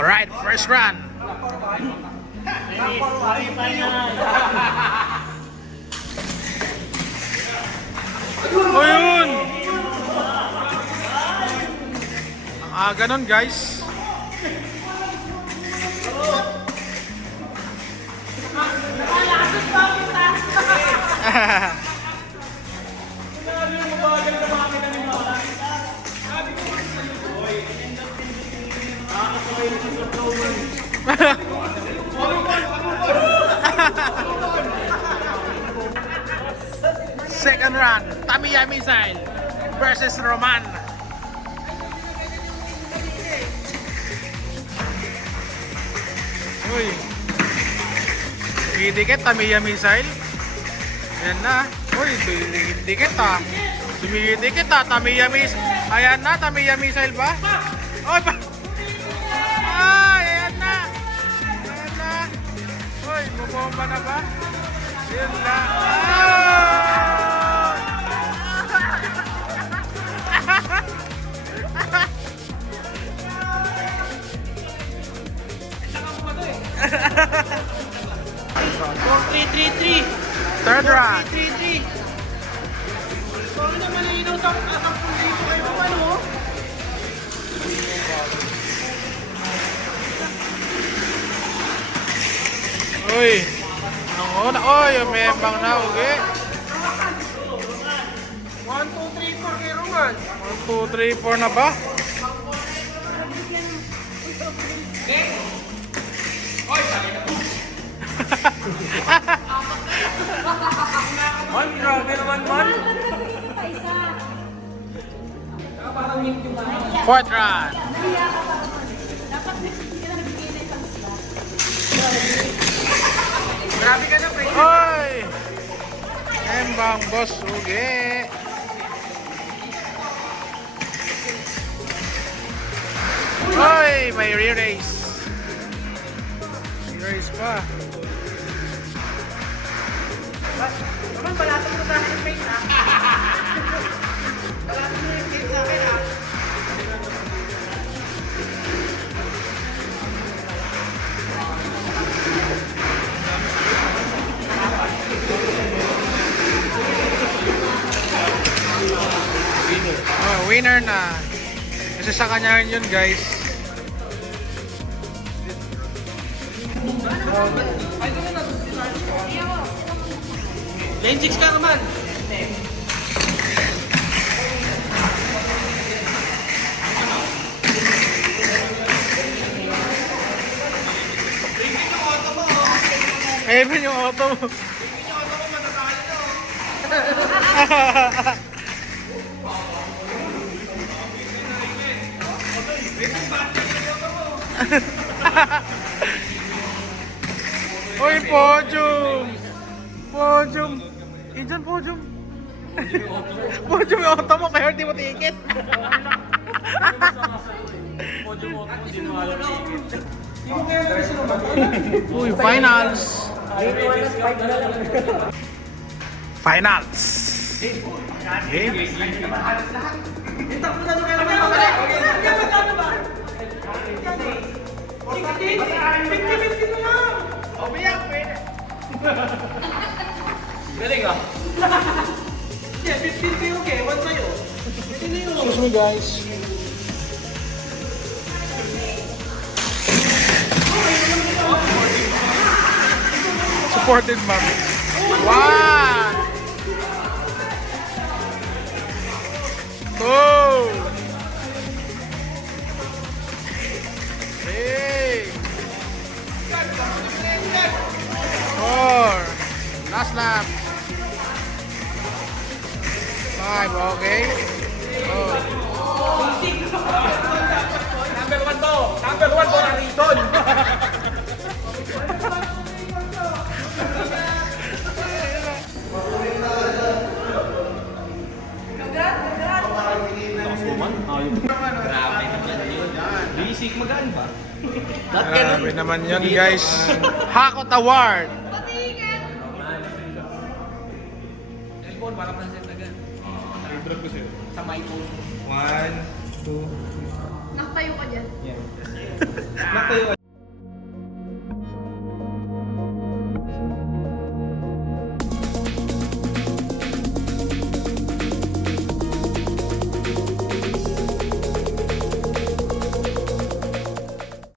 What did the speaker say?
Alright, first run. O yun! Ganon guys. Second run, Tamiya Missile versus Roman. Uy. Dikit Tamiya Missile. Ayan na. Uy, dikit ah. Dumidikit ah, Tamiya Missile. Ayan na, Tamiya Missile ba? Uy, ayan na. Ayan na. Uy, bumomba na ba? Ayan na. Third round. 3-3. Sorry na malinaw sa dito kayo ano. Uy. Ang una. Uy, yung membang na. Okay. 1, 2, 3, 4 kay Roman. 1, 2, 3, 4 na ba? Grabe naman man. Fourth round. Grabe ka na, pre. Uy. Membang boss. Okay. Uy, may re-race. Re-race pa. Naman, balatang mo sa akin yung face, ha? Balatang mo yung face sa akin, ha? Oh, winner na. Kasi sa kanya rin yun, guys. Lane 6 ka naman. Even yung auto mo. Uy, podium! Podium! Diyan, podium! Podium yung auto mo, kaya hindi mo ticket! Uy, finals! Finals! Game! Galing, ah. Yeah, 15 kayo, okay. 1 sa'yo. Sino yun? Excuse me, guys. Supported, ma'am. One! Two! Three! Four! Last lap! Five, okay? Oh. Number 1 to. Number 1 for a reason. Basic magaan ba? Grabe naman yun, guys. Hakot Award! Cellphone, parang nasa agad. Drop ko sa'yo. Sa my phone. 1, 2, 3. Nakatayo ka dyan. Yeah. natayuan.